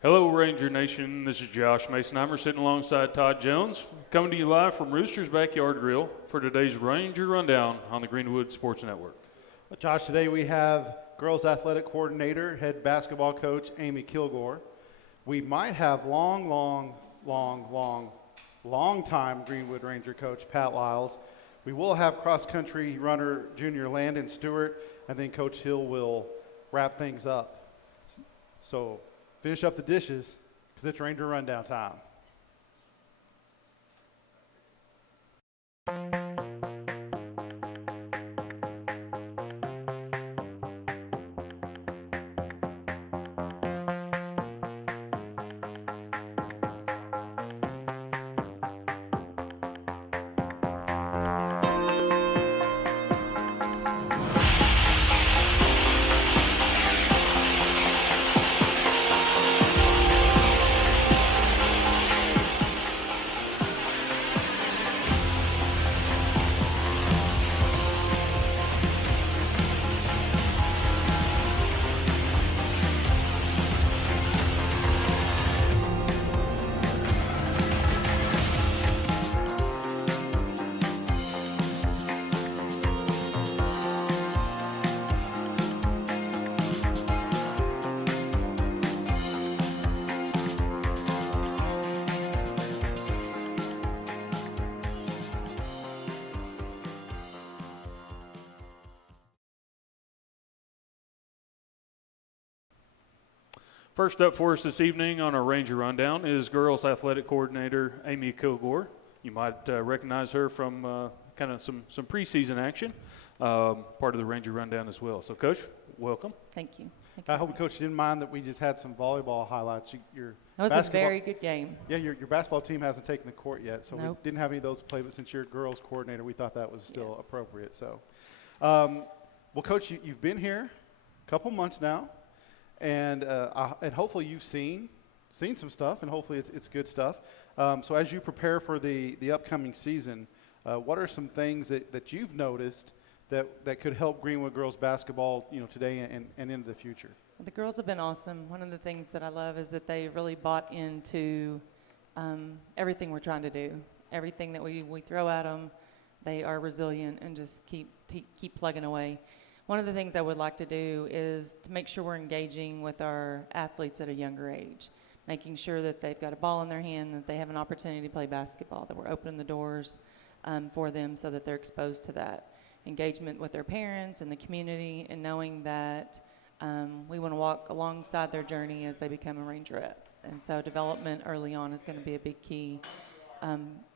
Hello, Ranger Nation. This is Josh Masonheimer sitting alongside Todd Jones, coming to you live from Rooster's Backyard Grill for today's Ranger Rundown on the Greenwood Sports Network. Well, Josh, today we have girls athletic coordinator, head basketball coach Amy Kilgore. We might have long time Greenwood Ranger coach Pat Lyles. We will have cross-country runner junior Landon Stewart, and then Coach Hill will wrap things up. So finish up the dishes because it's Ranger Rundown time. First up for us this evening on our Ranger Rundown is girls athletic coordinator Amy Kilgore. You might recognize her from kind of some preseason action, part of the Ranger Rundown as well. So, Coach, welcome. Thank you. I hope, Coach, you didn't mind that we just had some volleyball highlights. That was a very good game. Yeah, your basketball team hasn't taken the court yet, so Nope. we didn't have any of those to play, but since you're girls coordinator, we thought that was still appropriate. So, well, Coach, you've been here a couple months now, and hopefully you've seen some stuff, and hopefully it's good stuff. So as you prepare for the upcoming season, what are some things that you've noticed that could help Greenwood girls basketball, today and into the future? The girls have been awesome. One of the things that I love is that they really bought into everything we're trying to do. Everything that we throw at them, they are resilient and just keep plugging away. One of the things I would like to do is to make sure we're engaging with our athletes at a younger age, making sure that they've got a ball in their hand, that they have an opportunity to play basketball, that we're opening the doors for them so that they're exposed to that. Engagement with their parents and the community, and knowing that we want to walk alongside their journey as they become a Rangerette. And so development early on is going to be a big key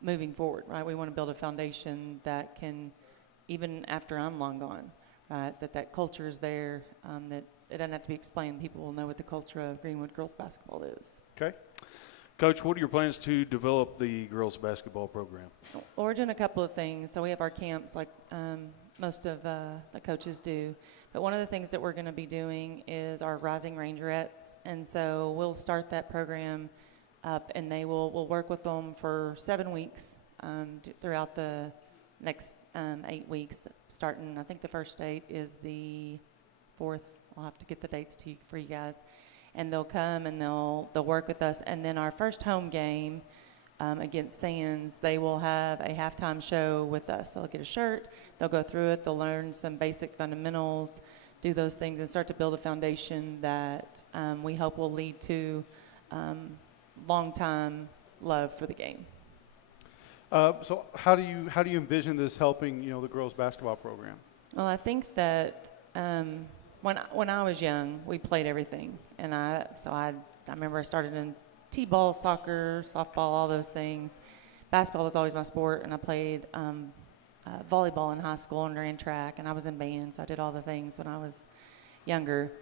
moving forward, right? We want to build a foundation that can, even after I'm long gone, right, that culture is there, that it doesn't have to be explained. People will know what the culture of Greenwood girls basketball is. Okay. Coach, what are your plans to develop the girls basketball program? We're doing a couple of things. So we have our camps like most of the coaches do. But one of the things that we're going to be doing is our Rising Rangerettes. And so we'll start that program up, and we'll work with them for 7 weeks throughout the next 8 weeks, starting, I think the first date is the 4th. I'll have to get the dates for you guys. And they'll come and they'll work with us. And then our first home game against Sands, they will have a halftime show with us. They'll get a shirt, they'll go through it, they'll learn some basic fundamentals, do those things, and start to build a foundation that we hope will lead to long-time love for the game. So how do you envision this helping, the girls basketball program? Well, I think that when I was young, we played everything, and I remember I started in t-ball, soccer, softball, all those things. Basketball was always my sport, and I played volleyball in high school and ran track, and I was in band, so I did all the things when I was younger.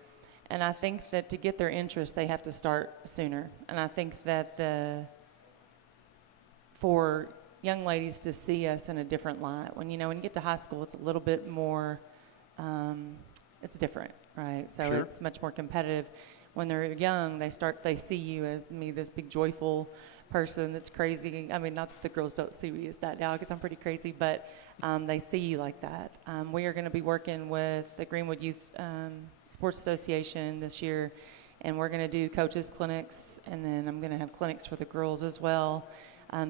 And I think that to get their interest, they have to start sooner. And I think that for young ladies to see us in a different light, when you get to high school, it's a little bit more, it's different, right? So Sure. It's much more competitive. When they're young, they see you as this big joyful person that's crazy. I mean, not that the girls don't see me as that now because I'm pretty crazy, but they see you like that. We are going to be working with the Greenwood Youth Sports Association this year, And we're going to do coaches clinics, and then I'm going to have clinics for the girls as well,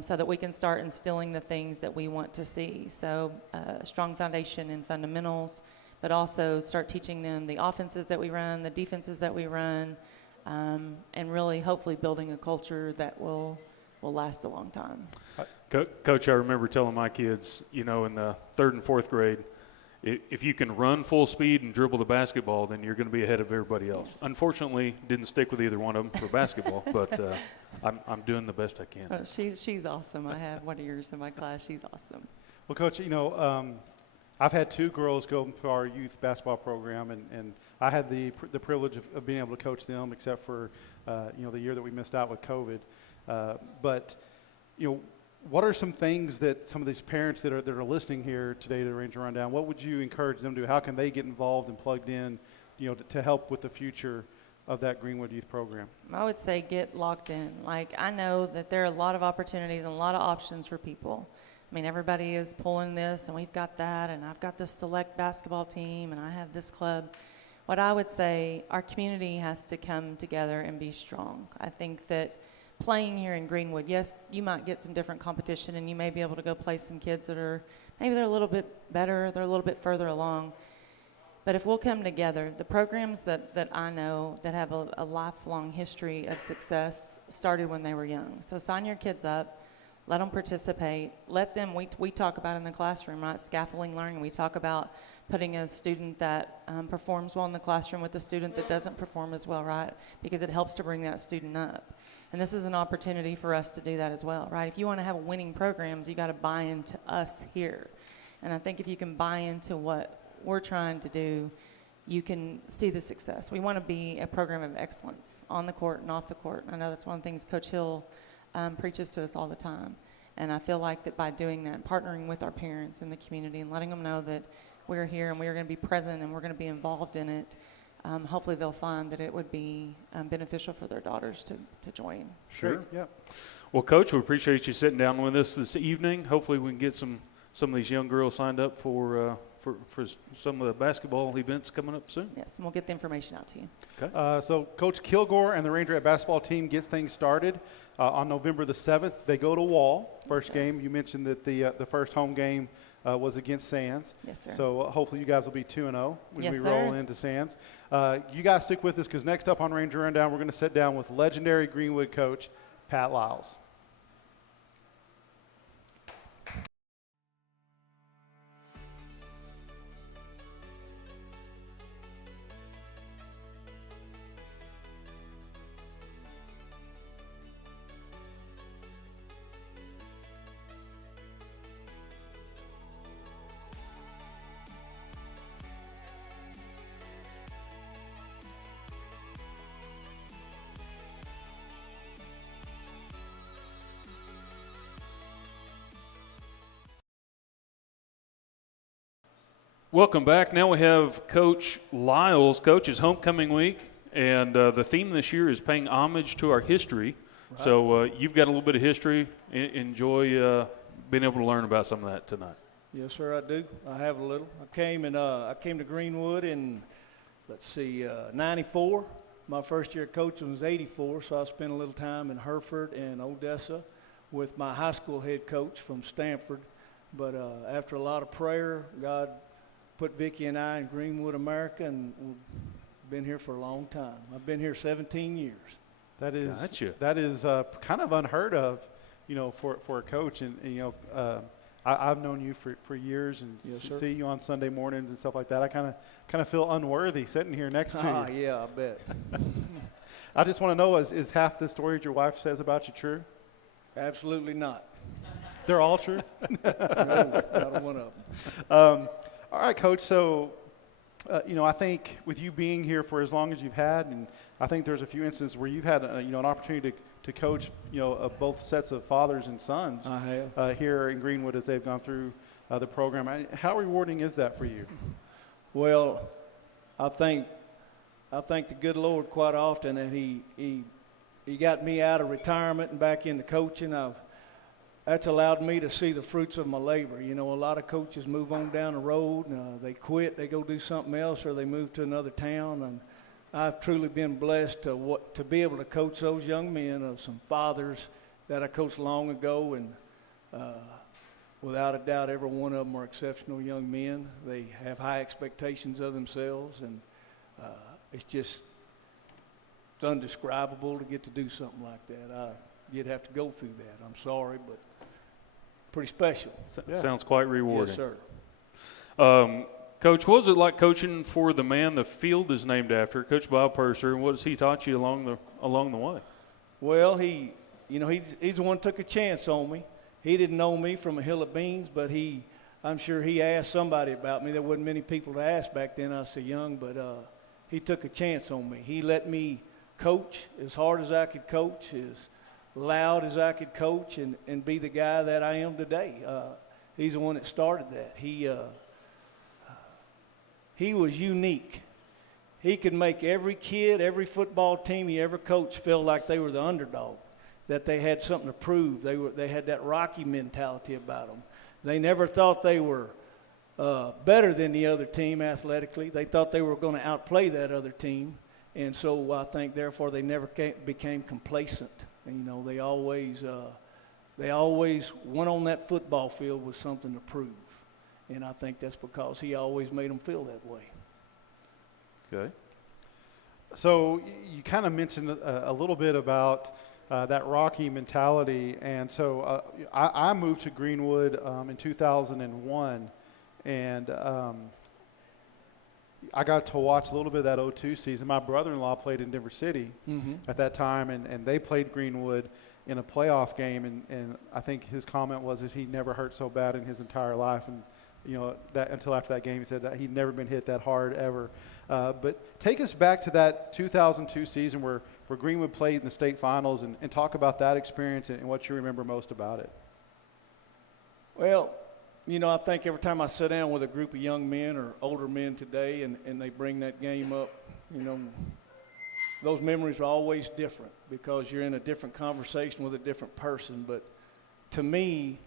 so that we can start instilling the things that we want to see. So strong foundation in fundamentals, but also start teaching them the offenses that we run, the defenses that we run, and really hopefully building a culture that will last a long time. Coach, I remember telling my kids, in the 3rd and 4th grade, if you can run full speed and dribble the basketball, then you're going to be ahead of everybody else. Yes. Unfortunately, didn't stick with either one of them for basketball, but I'm doing the best I can. Oh, she's awesome. I have one of yours in my class. She's awesome. Well, Coach, I've had 2 girls go through our youth basketball program, and I had the privilege of being able to coach them, except for the year that we missed out with COVID. But what are some things that some of these parents that are listening here today to Ranger Rundown, what would you encourage them to do? How can they get involved and plugged in, to help with the future of that Greenwood youth program? I would say get locked in. Like, I know that there are a lot of opportunities and a lot of options for people. I mean, everybody is pulling this, and we've got that, and I've got this select basketball team, and I have this club. What I would say, our community has to come together and be strong. I think that playing here in Greenwood, yes, you might get some different competition, and you may be able to go play some kids that are, maybe they're a little bit better, they're a little bit further along. But if we'll come together, the programs that I know that have a lifelong history of success started when they were young. So sign your kids up, let them participate, let them, we talk about in the classroom, right, scaffolding learning. We talk about putting a student that performs well in the classroom with a student that doesn't perform as well, right, because it helps to bring that student up. And this is an opportunity for us to do that as well, right? If you want to have winning programs, you got to buy into us here. And I think if you can buy into what we're trying to do, you can see the success. We want to be a program of excellence on the court and off the court. I know that's one of the things Coach Hill preaches to us all the time. And I feel like that by doing that, partnering with our parents in the community and letting them know that we're here and we're going to be present and we're going to be involved in it, hopefully they'll find that it would be beneficial for their daughters to join. Sure. Yeah. Well, Coach, we appreciate you sitting down with us this evening. Hopefully we can get some of these young girls signed up for some of the basketball events coming up soon. Yes, and we'll get the information out to you. Okay. So Coach Kilgore and the Ranger basketball team gets things started on November the 7th. They go to Wall. First game, you mentioned that the first home game was against Sands. Yes, sir. So hopefully you guys will be 2-0 when Yes, we sir. roll into Sands. You guys stick with us because next up on Ranger Rundown, we're going to sit down with legendary Greenwood coach Pat Lyles. Welcome back. Now we have Coach Lyles. Coach, it's homecoming week, and the theme this year is paying homage to our history. Right. So you've got a little bit of history. Enjoy being able to learn about some of that tonight. Yes, sir, I do. I have a little. I came to Greenwood in, 94. My first year coaching was 84, so I spent a little time in Hereford and Odessa with my high school head coach from Stanford. But after a lot of prayer, God put Vicki and I in Greenwood, America, and we've been here for a long time. I've been here 17 years. That is Gotcha. That is kind of unheard of, for a coach. And I've known you for years and Yes, see you on Sunday mornings and stuff like that. I kind of feel unworthy sitting here next to you. Yeah, I bet. I just want to know, is half the stories your wife says about you true? Absolutely not. They're all true? No, not one of them. All right, Coach. So, I think with you being here for as long as you've had, and I think there's a few instances where you've had, an opportunity to coach, both sets of fathers and sons. I have. Here in Greenwood as they've gone through the program. How rewarding is that for you? Well, I thank the good Lord quite often that He got me out of retirement and back into coaching. That's allowed me to see the fruits of my labor. A lot of coaches move on down the road, and they quit, they go do something else, or they move to another town. And I've truly been blessed to be able to coach those young men of some fathers that I coached long ago, and without a doubt, every one of them are exceptional young men. They have high expectations of themselves, and it's just undescribable to get to do something like that. You'd have to go through that. I'm sorry, but pretty special. Sounds quite rewarding. Yes, sir. Coach, what was it like coaching for the man the field is named after, Coach Bob Purser, and what has he taught you along the way? Well, he's the one who took a chance on me. He didn't know me from a hill of beans, but I'm sure he asked somebody about me. There wasn't many people to ask back then. I was so young, but he took a chance on me. He let me coach as hard as I could coach, as loud as I could coach, and be the guy that I am today. He's the one that started that. He was unique. He could make every kid, every football team he ever coached feel like they were the underdog, that they had something to prove. They had that Rocky mentality about them. They never thought they were better than the other team athletically. They thought they were going to outplay that other team. And so I think, therefore, they never became complacent. And, they always went on that football field with something to prove. And I think that's because he always made them feel that way. Okay. So you kind of mentioned a little bit about that Rocky mentality. And so I moved to Greenwood in 2001. And I got to watch a little bit of that 2002 season. My brother-in-law played in Denver City at that time, and they played Greenwood in a playoff game. And I think his comment was he never hurt so bad in his entire life. And that until after that game, he said that he'd never been hit that hard ever. But take us back to that 2002 season where Greenwood played in the state finals, and talk about that experience and what you remember most about it. Well, I think every time I sit down with a group of young men or older men today and they bring that game up, those memories are always different because you're in a different conversation with a different person. But to me,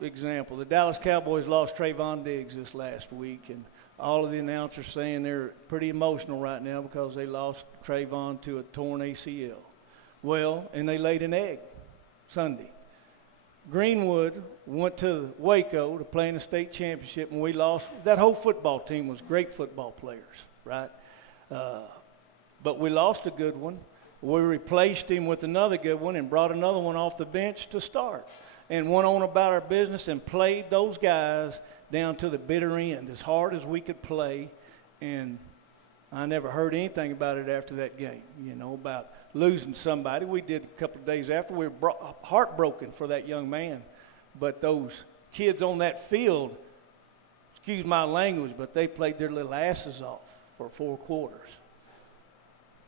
example, the Dallas Cowboys lost Trayvon Diggs this last week, and all of the announcers saying they're pretty emotional right now because they lost Trayvon to a torn ACL. Well, and they laid an egg Sunday. Greenwood went to Waco to play in the state championship, and we lost. That whole football team was great football players, right? But we lost a good one. We replaced him with another good one and brought another one off the bench to start, and went on about our business and played those guys down to the bitter end as hard as we could play. And I never heard anything about it after that game, about losing somebody. We did a couple of days after. We were heartbroken for that young man. But those kids on that field, excuse my language, but they played their little asses off for 4 quarters.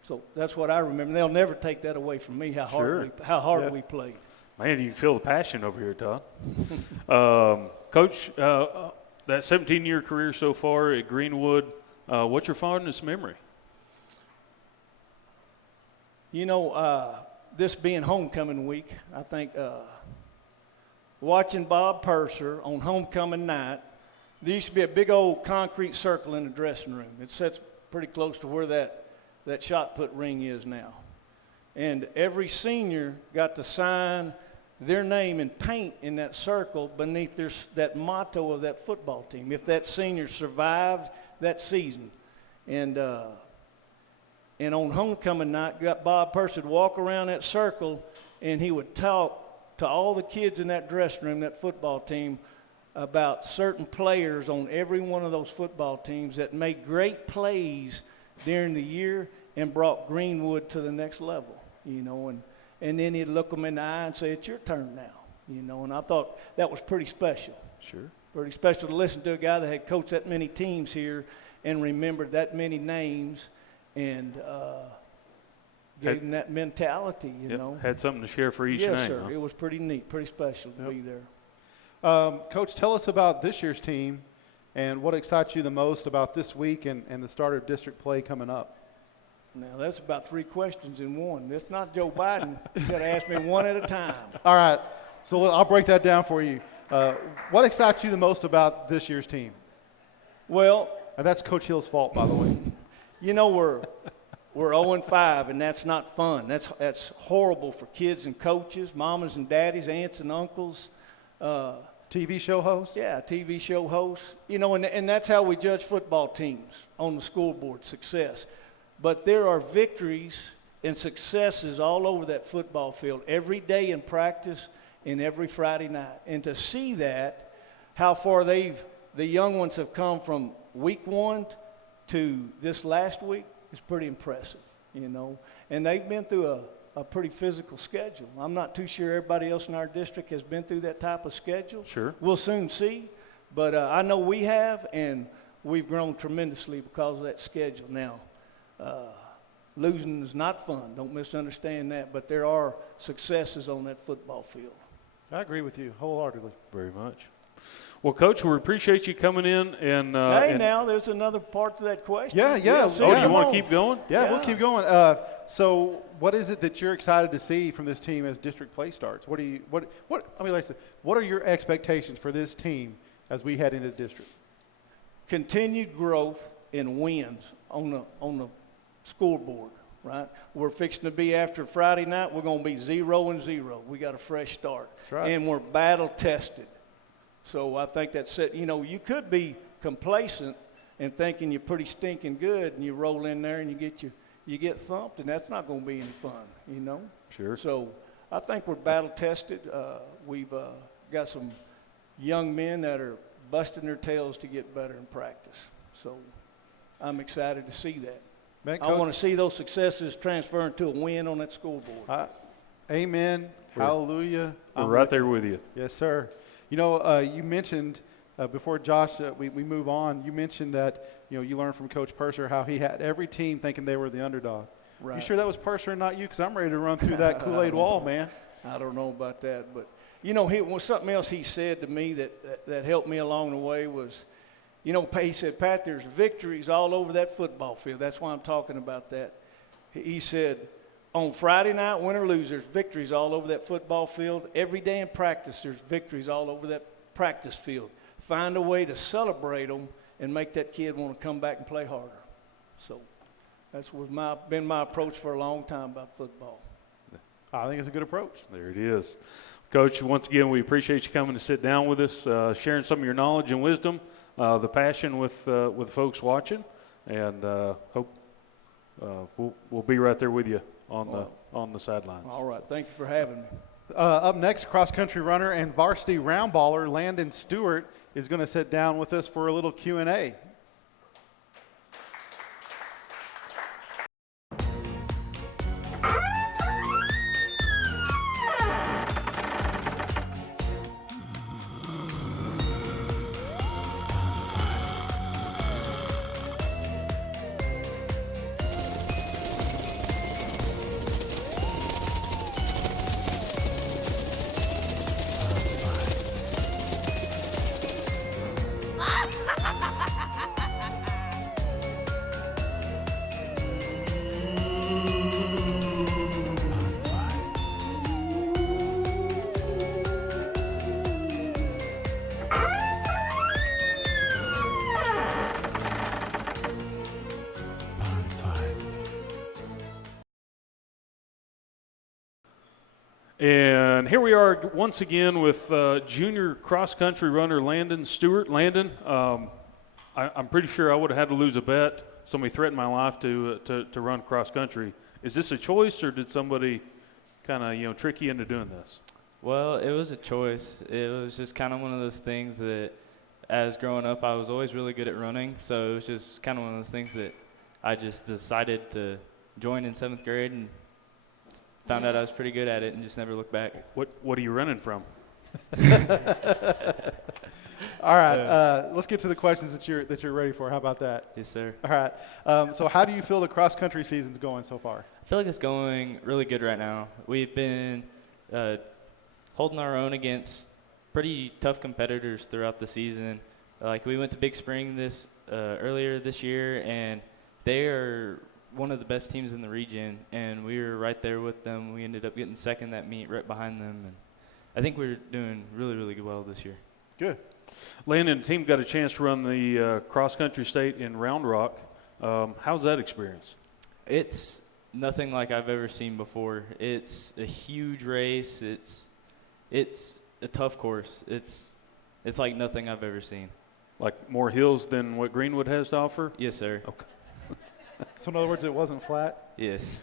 So that's what I remember. They'll never take that away from me, how hard we played. Man, you can feel the passion over here, Todd. Coach, that 17-year career so far at Greenwood, what's your fondest memory? This being homecoming week, I think watching Bob Purser on homecoming night, there used to be a big old concrete circle in the dressing room. It sits pretty close to where that shot put ring is now. And every senior got to sign their name in paint in that circle beneath that motto of that football team, if that senior survived that season. And on homecoming night, Bob Purser would walk around that circle, and he would talk to all the kids in that dressing room, that football team, about certain players on every one of those football teams that made great plays during the year and brought Greenwood to the next level, and then he'd look them in the eye and say, "It's your turn now," and I thought that was pretty special. Sure. Pretty special to listen to a guy that had coached that many teams here and remembered that many names and gave him that mentality, Had something to share for each name. Yes, sir. Huh? It was pretty neat, pretty special to be there. Coach, tell us about this year's team and what excites you the most about this week and the start of district play coming up. Now, that's about 3 questions in one. That's not Joe Biden. You got to ask me one at a time. All right. So I'll break that down for you. What excites you the most about this year's team? Well, and that's Coach Hill's fault, by the way. You know, we're 0-5, and that's not fun. That's horrible for kids and coaches, mamas and daddies, aunts and uncles. TV show hosts? Yeah, TV show hosts. You know, and that's how we judge football teams on the scoreboard, success. But there are victories and successes all over that football field every day in practice and every Friday night. And to see that, how far the young ones have come from week 1 to this last week is pretty impressive, you know. And they've been through a pretty physical schedule. I'm not too sure everybody else in our district has been through that type of schedule. Sure. We'll soon see. But I know we have, and we've grown tremendously because of that schedule. Now, losing is not fun. Don't misunderstand that. But there are successes on that football field. I agree with you wholeheartedly. Very much. Well, Coach, we appreciate you coming in. And now there's another part to that question. Yeah. Oh, you want to keep going? Yeah, we'll keep going. So what is it that you're excited to see from this team as district play starts? What are your expectations for this team as we head into district? Continued growth in wins on the scoreboard, right? We're fixing to be, after Friday night, we're going to be 0-0. We got a fresh start. That's right. And we're battle tested. So I think that's it. You know, you could be complacent and thinking you're pretty stinking good, and you roll in there and you get thumped, and that's not going to be any fun, you know? Sure. So I think we're battle tested. We've got some young men that are busting their tails to get better in practice. So I'm excited to see that. Man, I want to see those successes transfer into a win on that scoreboard. Amen. Sure. Hallelujah. We're right there with you. Yes, sir. You know, you mentioned before Josh, we move on, you mentioned that, you know, you learned from Coach Purser how he had every team thinking they were the underdog. Right. You sure that was Purser and not you? Because I'm ready to run through that Kool-Aid wall, man. I don't know about that, but you know, something else he said to me that helped me along the way was, you know, he said, Pat, there's victories all over that football field. That's why I'm talking about that. He said, on Friday night, win or lose, there's victories all over that football field. Every day in practice, there's victories all over that practice field. Find a way to celebrate them and make that kid want to come back and play harder. So that's been my approach for a long time about football. I think it's a good approach. There it is. Coach, once again, we appreciate you coming to sit down with us, sharing some of your knowledge and wisdom, the passion with folks watching, and hope we'll be right there with you on the sidelines. All right. Thank you for having me. Up next, cross-country runner and varsity round baller Landon Stewart is going to sit down with us for a little Q&A. And here we are once again with junior cross-country runner Landon Stewart. Landon, I'm pretty sure I would have had to lose a bet. Somebody threatened my life to run cross-country. Is this a choice, or did somebody kind of trick you into doing this? Well, it was a choice. It was just kind of one of those things that, as growing up, I was always really good at running. So it was just kind of one of those things that I just decided to join in 7th grade and found out I was pretty good at it and just never looked back. What are you running from? All right, let's get to the questions that you're ready for. How about that? Yes, sir. All right. So how do you feel the cross-country season's going so far? I feel like it's going really good right now. We've been holding our own against pretty tough competitors throughout the season. Like we went to Big Spring earlier this year, and they are one of the best teams in the region, and we were right there with them. We ended up getting second that meet right behind them, and I think we're doing really, really well this year. Good. Landon, the team got a chance to run the cross-country state in Round Rock. How's that experience? It's nothing like I've ever seen before. It's a huge race. It's a tough course. It's like nothing I've ever seen. Like more hills than what Greenwood has to offer? Yes, sir. Okay. So in other words, it wasn't flat. Yes.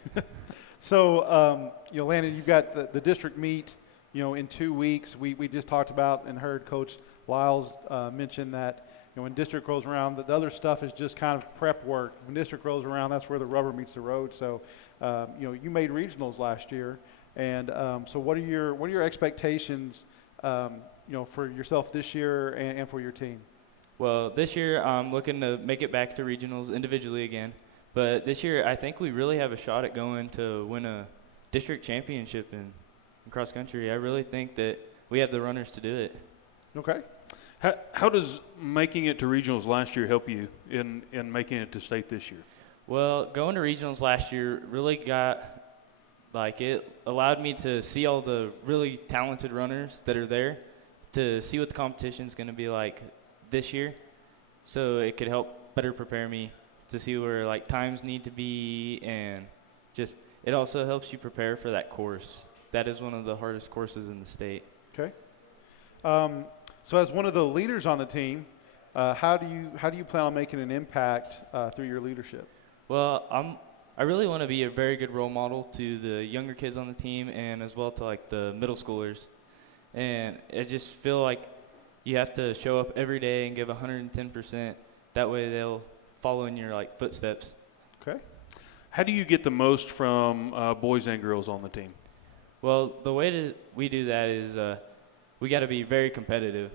So, Landon, you've got the district meet, in 2 weeks. We just talked about and heard Coach Lyles mention that, when district rolls around, the other stuff is just kind of prep work. When district rolls around, that's where the rubber meets the road. So, you made regionals last year. And so what are your expectations, for yourself this year and for your team? Well, this year I'm looking to make it back to regionals individually again. But this year I think we really have a shot at going to win a district championship in cross country. I really think that we have the runners to do it. Okay. How does making it to regionals last year help you in making it to state this year? Well, going to regionals last year really it allowed me to see all the really talented runners that are there, to see what the competition is going to be like this year. So it could help better prepare me to see where times need to be, and just it also helps you prepare for that course. That is one of the hardest courses in the state. Okay. So as one of the leaders on the team, how do you plan on making an impact through your leadership? Well, I really want to be a very good role model to the younger kids on the team, and as well to the middle schoolers. And I just feel like you have to show up every day and give 110%. That way they'll follow in your footsteps. Okay. How do you get the most from boys and girls on the team? Well, the way we do that is we got to be very competitive.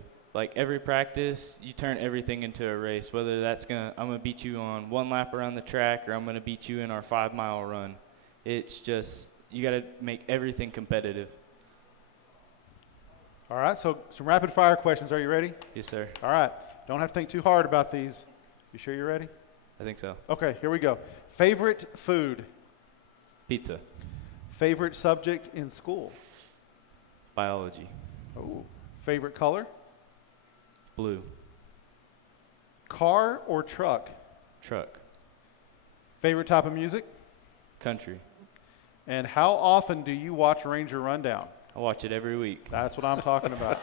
Every practice, you turn everything into a race, whether I'm going to beat you on one lap around the track, or I'm going to beat you in our 5-mile run. It's just, you got to make everything competitive. All right, so some rapid fire questions. Are you ready? Yes, sir. All right. Don't have to think too hard about these. You sure you're ready? I think so. Okay, here we go. Favorite food? Pizza. Favorite subject in school? Biology. Oh. Favorite color? Blue. Car or truck? Truck. Favorite type of music? Country. And how often do you watch Ranger Rundown? I watch it every week. That's what I'm talking about.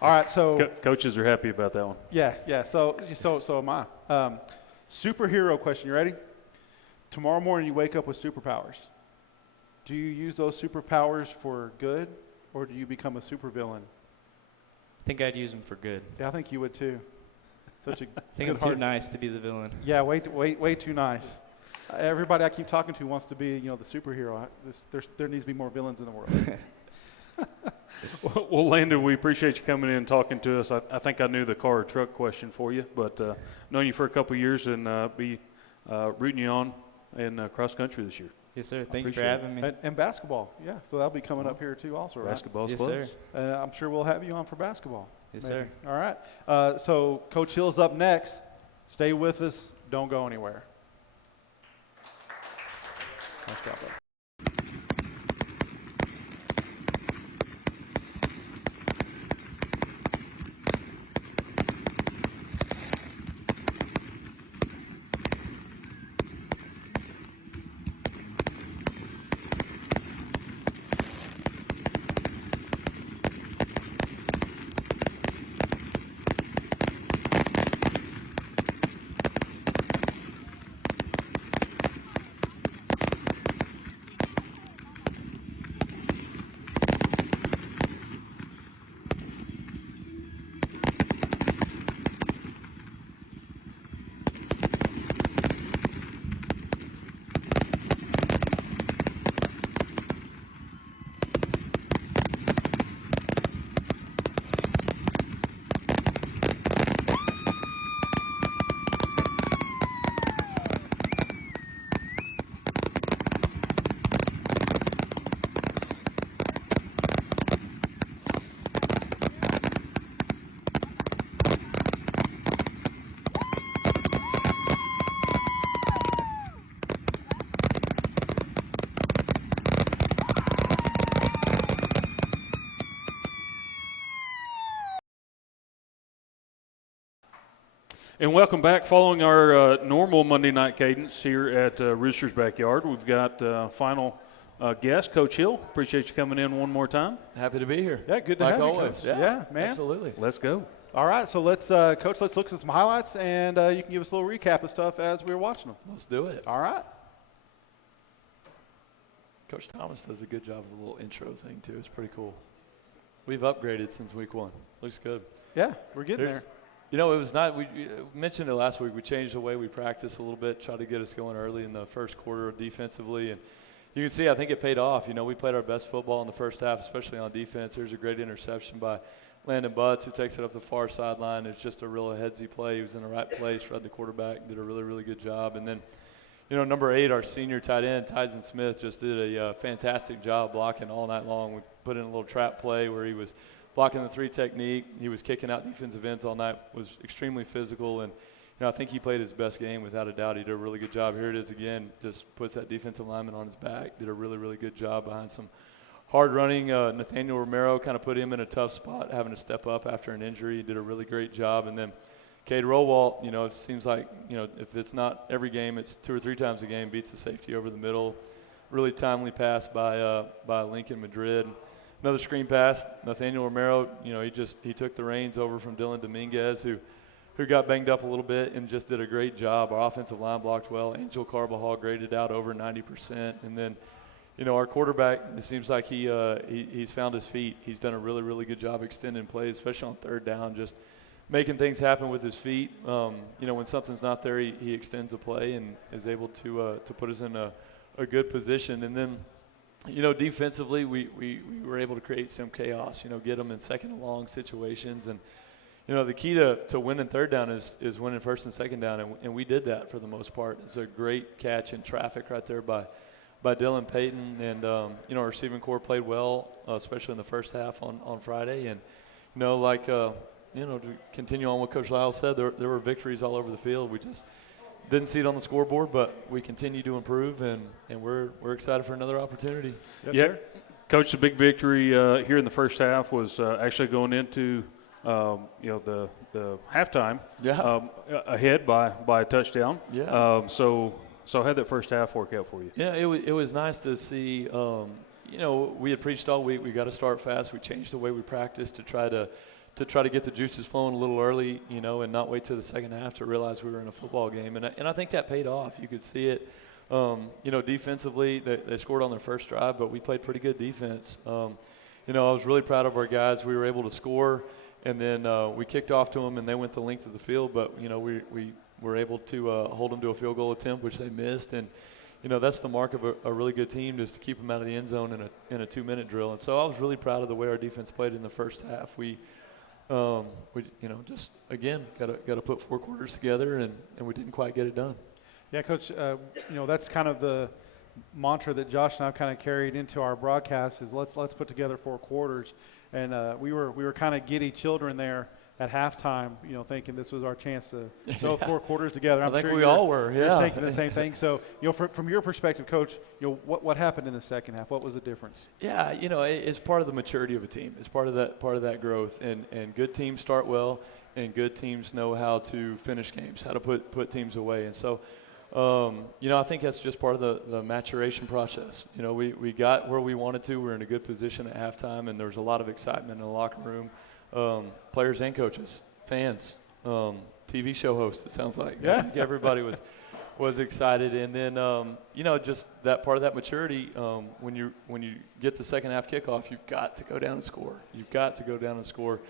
All right, so Coaches are happy about that one. yeah. So am I. Superhero question. You ready? Tomorrow morning you wake up with superpowers. Do you use those superpowers for good, or do you become a supervillain? I think I'd use them for good. Yeah, I think you would too. Such a I think I'm too nice to be the villain. Yeah, way too nice. Everybody I keep talking to wants to be, the superhero. There needs to be more villains in the world. Well, Landon, we appreciate you coming in and talking to us. I think I knew the car or truck question for you, but known you for a couple of years and be rooting you on in cross country this year. Yes, sir. Thank you for Appreciate having me. And basketball, yeah. So that'll be coming up here too, also, right? Basketball's Yes, close. sir. And I'm sure we'll have you on for basketball. Yes, maybe. sir. All right. So Coach Hill's up next. Stay with us. Don't go anywhere. Nice job, buddy. And welcome back. Following our normal Monday night cadence here at Rooster's Backyard, we've got final guest, Coach Hill. Appreciate you coming in one more time. Happy to be here. Yeah, good to like have always. you, Coach. Yeah, man. Absolutely. Let's go. All right, so let's, Coach, let's look at some highlights, and you can give us a little recap of stuff as we were watching them. Let's do it. All right. Coach Thomas does a good job of the little intro thing, too. It's pretty cool. We've upgraded since week 1. Looks good. Yeah, we're getting there. You know, it was not – we mentioned it last week. We changed the way we practice a little bit, tried to get us going early in the first quarter defensively. And you can see, I think it paid off. You know, we played our best football in the first half, especially on defense. There's a great interception by Landon Butts, who takes it up the far sideline. It's just a real headsy play. He was in the right place, read the quarterback, did a really, really good job. And then, you know, number 8, our senior tight end, Tyson Smith, just did a fantastic job blocking all night long. We put in a little trap play where he was blocking the 3 technique. He was kicking out defensive ends all night, was extremely physical. And, you know, I think he played his best game without a doubt. He did a really good job. Here it is again, just puts that defensive lineman on his back. Did a really, really good job behind some hard running. Nathaniel Romero kind of put him in a tough spot, having to step up after an injury. He did a really great job. And then Cade Rowalt, you know, it seems like, you know, if it's not every game, it's 2 or 3 times a game, beats the safety over the middle. Really timely pass by Lincoln Madrid. Another screen pass. Nathaniel Romero, you know, he took the reins over from Dylan Dominguez, who got banged up a little bit and just did a great job. Our offensive line blocked well. Angel Carbajal graded out over 90%. And then, you know, our quarterback, it seems like he's found his feet. He's done a really, really good job extending plays, especially on third down, just making things happen with his feet. You know, when something's not there, he extends the play and is able to put us in a good position. And then, you know, defensively, we were able to create some chaos, you know, get them in second and long situations. And, you know, the key to winning third down is winning first and second down, and we did that for the most part. It's a great catch in traffic right there by Dylan Payton. And, you know, our receiving corps played well, especially in the first half on Friday. And, you know, like, you know, to continue on what Coach Lyle said, there were victories all over the field. We just didn't see it on the scoreboard, but we continue to improve, and we're excited for another opportunity. Yes, Yeah, sir. Coach, the big victory here in the first half was actually going into you know, the halftime ahead by a touchdown. Yeah. So how did that first half work out for you? Yeah, it was nice to see. You know, we had preached all week. We got to start fast. We changed the way we practiced to try to get the juices flowing a little early, you know, and not wait till the second half to realize we were in a football game. And I think that paid off. You could see it. You know, defensively, they scored on their first drive, but we played pretty good defense. You know, I was really proud of our guys. We were able to score, and then we kicked off to them, and they went the length of the field. But, you know, we were able to hold them to a field goal attempt, which they missed. And, you know, that's the mark of a really good team, is to keep them out of the end zone in a 2-minute drill. And so I was really proud of the way our defense played in the first half. We you know, just again got to put 4 quarters together, and we didn't quite get it done. Yeah, Coach, you know, that's kind of the mantra that Josh and I have kind of carried into our broadcast is let's put together 4 quarters. And we were kind of giddy children there at halftime, you know, thinking this was our chance to go 4 quarters together. I think we all were, You're yeah. thinking the same thing. So, you know, from your perspective, Coach, you know, what happened in the second half? What was the difference? Yeah, you know, it's part of the maturity of a team. It's part of that growth. And good teams start well, and good teams know how to finish games, how to put teams away. And so, you know, I think that's just part of the maturation process. You know, we got where we wanted to. We're in a good position at halftime, and there was a lot of excitement in the locker room. Players and coaches, fans, TV show hosts, it sounds like. Yeah. I think everybody was excited. And then, you know, just that part of that maturity, when you get the second half kickoff, you've got to go down and score. You've got to go down and score.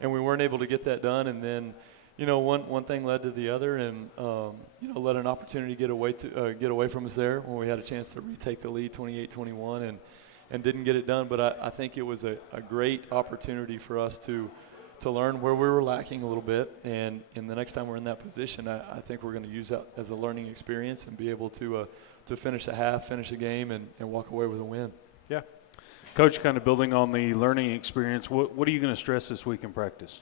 And we weren't able to get that done. And then, you know, one thing led to the other, and, you know, let an opportunity get away from us there when we had a chance to retake the lead 28-21 and didn't get it done. But I think it was a great opportunity for us to learn where we were lacking a little bit. And the next time we're in that position, I think we're going to use that as a learning experience and be able to finish the half, finish a game, and walk away with a win. Yeah. Coach, kind of building on the learning experience, what are you going to stress this week in practice?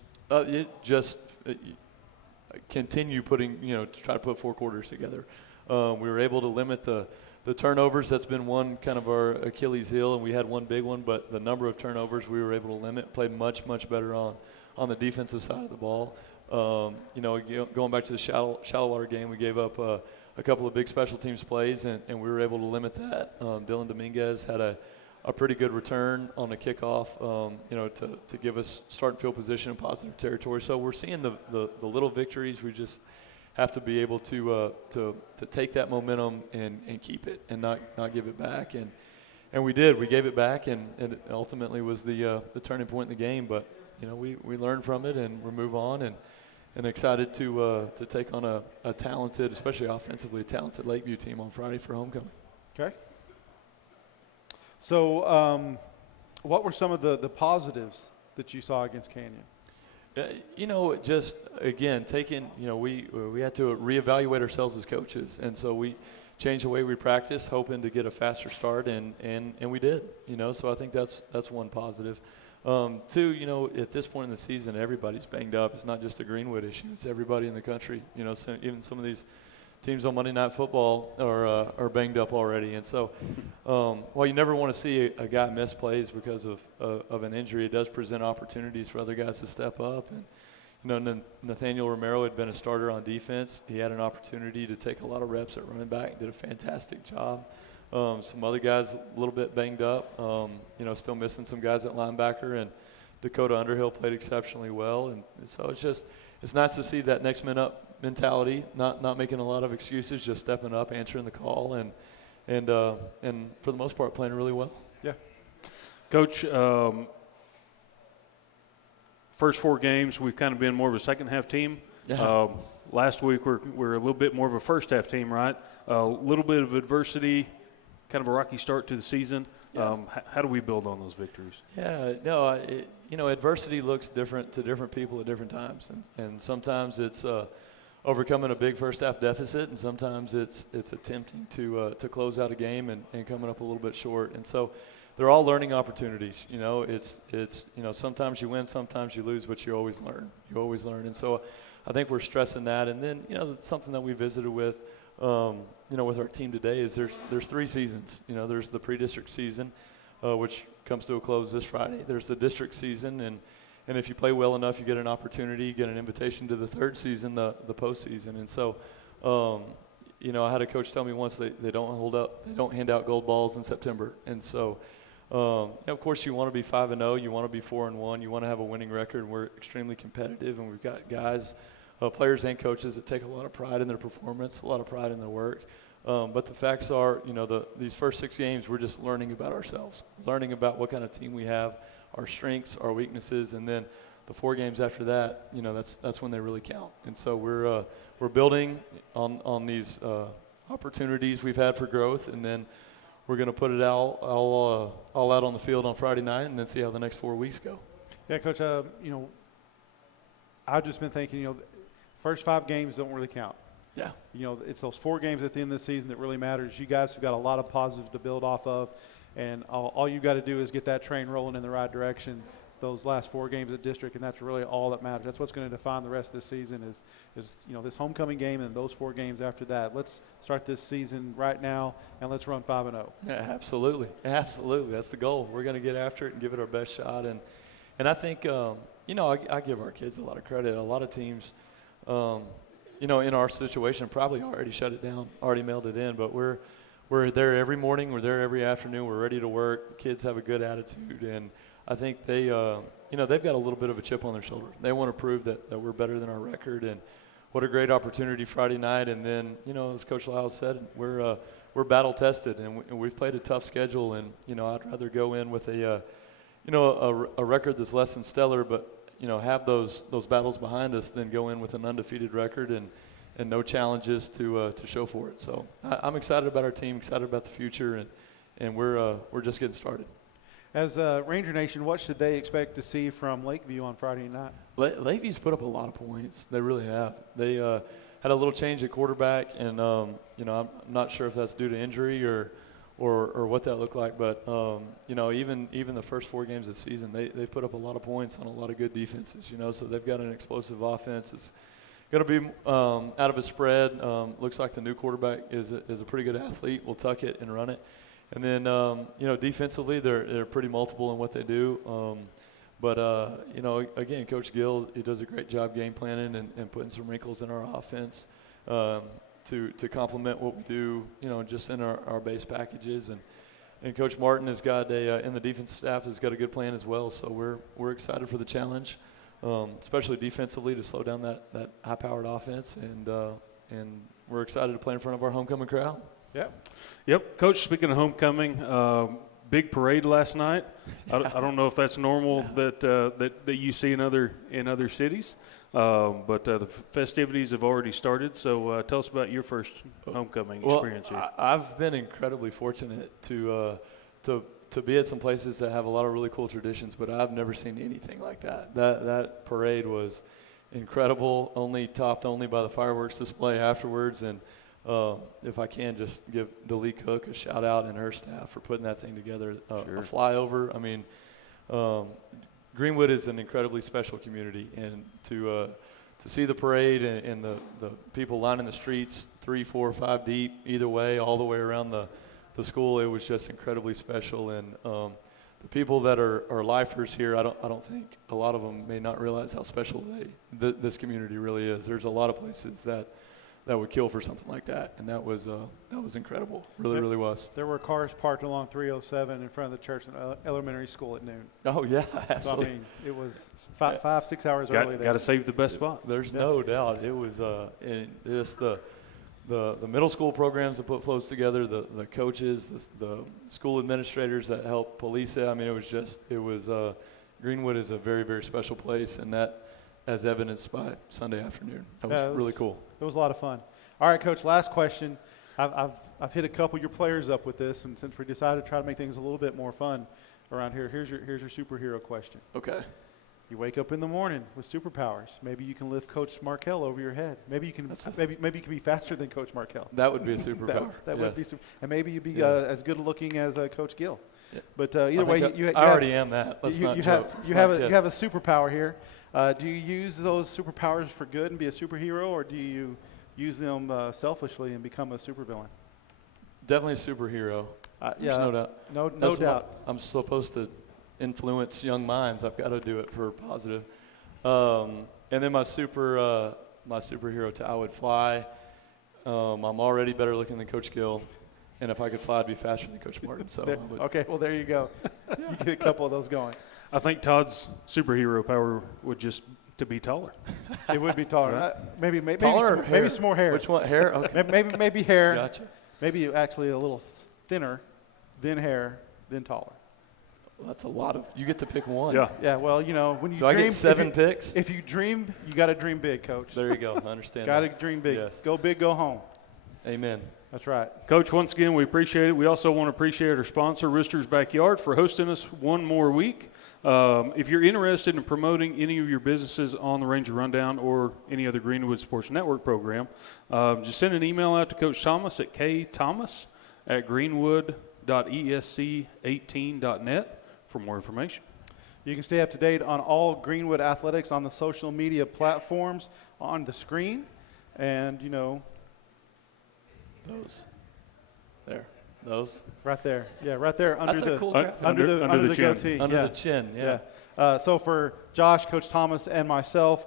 Continue putting, you know, to try to put 4 quarters together. We were able to limit the turnovers. That's been one kind of our Achilles heel, and we had one big one, but the number of turnovers we were able to limit. Played much, much better on the defensive side of the ball. Going back to the shallow water game, we gave up a couple of big special teams plays, and we were able to limit that. Dylan Dominguez had a pretty good return on a kickoff, to give us start field position in positive territory. So we're seeing the little victories. We just have to be able to take that momentum and keep it and not give it back. And we did. We gave it back, and it ultimately was the turning point in the game. But we learned from it, and we move on, and excited to take on a talented, especially offensively talented Lakeview team on Friday for homecoming. Okay. So what were some of the positives that you saw against Canyon? Just again taking, we had to reevaluate ourselves as coaches, and so we changed the way we practice, hoping to get a faster start, and we did. So I think that's one positive. Two, at this point in the season, everybody's banged up. It's not just a Greenwood issue; it's everybody in the country. So even some of these teams on Monday Night Football are banged up already, and so while you never want to see a guy miss plays because of an injury, it does present opportunities for other guys to step up. And Nathaniel Romero had been a starter on defense. He had an opportunity to take a lot of reps at running back. Did a fantastic job. Some other guys a little bit banged up. Still missing some guys at linebacker, and Dakota Underhill played exceptionally well. And so it's nice to see that next man up mentality, not making a lot of excuses, just stepping up, answering the call, and for the most part playing really well. Yeah. Coach, first 4 games we've kind of been more of a second half team. Yeah. Last week we're a little bit more of a first half team, right? A little bit of adversity, kind of a rocky start to the season. Yeah. How do we build on those victories? Yeah, no, adversity looks different to different people at different times, and sometimes it's overcoming a big first half deficit, and sometimes it's attempting to close out a game and coming up a little bit short. And so they're all learning opportunities. It's sometimes you win, sometimes you lose, but you always learn. And so I think we're stressing that. And then something that we visited with with our team today is there's 3 seasons. There's the pre-district season, which comes to a close this Friday. There's the district season, and if you play well enough, you get an opportunity, you get an invitation to the 3rd season, the postseason. And so, I had a coach tell me once they don't hand out gold balls in September. And so, of course, you want to be 5-0, you want to be 4-1, you want to have a winning record. We're extremely competitive, and we've got guys, players and coaches that take a lot of pride in their performance, a lot of pride in their work. But the facts are, these first 6 games, we're just learning about ourselves, learning about what kind of team we have, our strengths, our weaknesses, and then the 4 games after that, that's when they really count. And so we're building on these opportunities we've had for growth, and then we're going to put it all out on the field on Friday night, and then see how the next 4 weeks go. Yeah, Coach. I've just been thinking, first 5 games don't really count. Yeah. It's those 4 games at the end of the season that really matters. You guys have got a lot of positives to build off of, and all you got to do is get that train rolling in the right direction those last 4 games of district, and that's really all that matters. That's what's going to define the rest of the season is this homecoming game and those 4 games after that. Let's start this season right now, and let's run 5-0. Yeah, absolutely. That's the goal. We're going to get after it and give it our best shot. And I think, I give our kids a lot of credit. A lot of teams, in our situation probably already shut it down, already mailed it in, but we're there every morning, we're there every afternoon, we're ready to work. Kids have a good attitude, and I think they've got a little bit of a chip on their shoulder. They want to prove that we're better than our record, and what a great opportunity Friday night. And then, as Coach Lyles said, we're battle tested, and we've played a tough schedule, and I'd rather go in with a record that's less than stellar, but have those battles behind us than go in with an undefeated record and no challenges to show for it. So I'm excited about our team, excited about the future, and we're just getting started. As Ranger Nation, what should they expect to see from Lakeview on Friday night? Lakeview's put up a lot of points. They really have. They had a little change at quarterback, and I'm not sure if that's due to injury or what that looked like, but even the first 4 games of the season, they've put up a lot of points on a lot of good defenses. So they've got an explosive offense. It's going to be out of a spread. Looks like the new quarterback is a pretty good athlete. Will tuck it and run it. And then defensively, they're pretty multiple in what they do. But, you know, again, Coach Gill, he does a great job game planning and putting some wrinkles in our offense to complement what we do, you know, just in our base packages. And Coach Martin has got and the defense staff has got a good plan as well. So we're excited for the challenge, especially defensively, to slow down that high-powered offense. And we're excited to play in front of our homecoming crowd. Yep. Coach, speaking of homecoming, big parade last night. I don't know if that's normal that you see in other cities, but the festivities have already started. So tell us about your first homecoming experience here. I've been incredibly fortunate to be at some places that have a lot of really cool traditions, but I've never seen anything like that. That parade was incredible, topped only by the fireworks display afterwards. And if I can just give Dalee Cook a shout out and her staff for putting that thing together, a flyover. I mean, Greenwood is an incredibly special community, and to see the parade and the people lining the streets 3, 4, 5 deep either way, all the way around the school, it was just incredibly special. And the people that are lifers here, I don't think a lot of them may not realize how special this community really is. There's a lot of places that would kill for something like that, and that was incredible. Really was. There were cars parked along 307 in front of the church and elementary school at noon. Oh yeah, absolutely. So, I mean, it was 5, 6 hours early. Got to save the best spots. There's no doubt. It was just the middle school programs that put floats together, the coaches, the school administrators that help police it. I mean, it was Greenwood is a very, very special place, and that, as evidenced by Sunday afternoon, that was really cool. It was a lot of fun. All right, Coach, last question. I've hit a couple of your players up with this, and since we decided to try to make things a little bit more fun around here, here's your superhero question. Okay. You wake up in the morning with superpowers. Maybe you can lift Coach Markell over your head. Maybe you can be faster than Coach Markell. That would be a superpower. that would be super. And maybe you'd be Yes. As good looking as Coach Gill. Yeah. But either way, I already am that. Let's not joke. You have a superpower here. Do you use those superpowers for good and be a superhero, or do you use them selfishly and become a supervillain? Definitely a superhero. There's no doubt. No doubt. I'm supposed to influence young minds. I've got to do it for positive. And then my superhero, I would fly. I'm already better looking than Coach Gill, and if I could fly, I'd be faster than Coach Martin. So okay, well there you go. You get a couple of those going. I think Todd's superhero power would just to be taller. It would be taller. Right. Taller maybe some more hair. Which one? Hair? Okay. maybe hair. Gotcha. Maybe actually a little thinner, then hair, then taller. Well, that's a lot of. You get to pick one. Yeah. Yeah. Well, you know, when you Do dream, I get 7 picks? If you dream, you got to dream big, Coach. There you go. I understand. Got to dream big. Yes. Go big, go home. Amen. That's right. Coach, once again, we appreciate it. We also want to appreciate our sponsor, Rister's Backyard, for hosting us one more week. If you're interested in promoting any of your businesses on the Ranger Rundown or any other Greenwood Sports Network program, just send an email out to Coach Thomas at kThomas@greenwood.esc18.net for more information. You can stay up to date on all Greenwood athletics on the social media platforms on the screen. And, you know, Those. There. Those. right there. Yeah, right there under That's a the cool graphic. under the chin. goatee. Under yeah. the chin. Yeah. Yeah. So for Josh, Coach Thomas, and myself,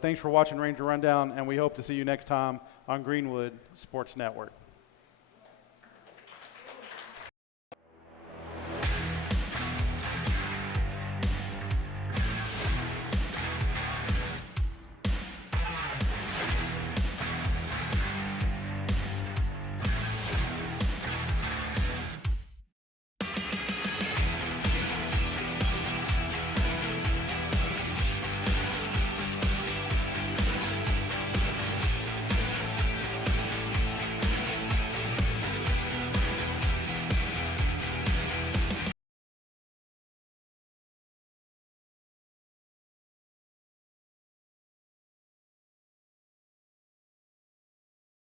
thanks for watching Ranger Rundown, and we hope to see you next time on Greenwood Sports Network.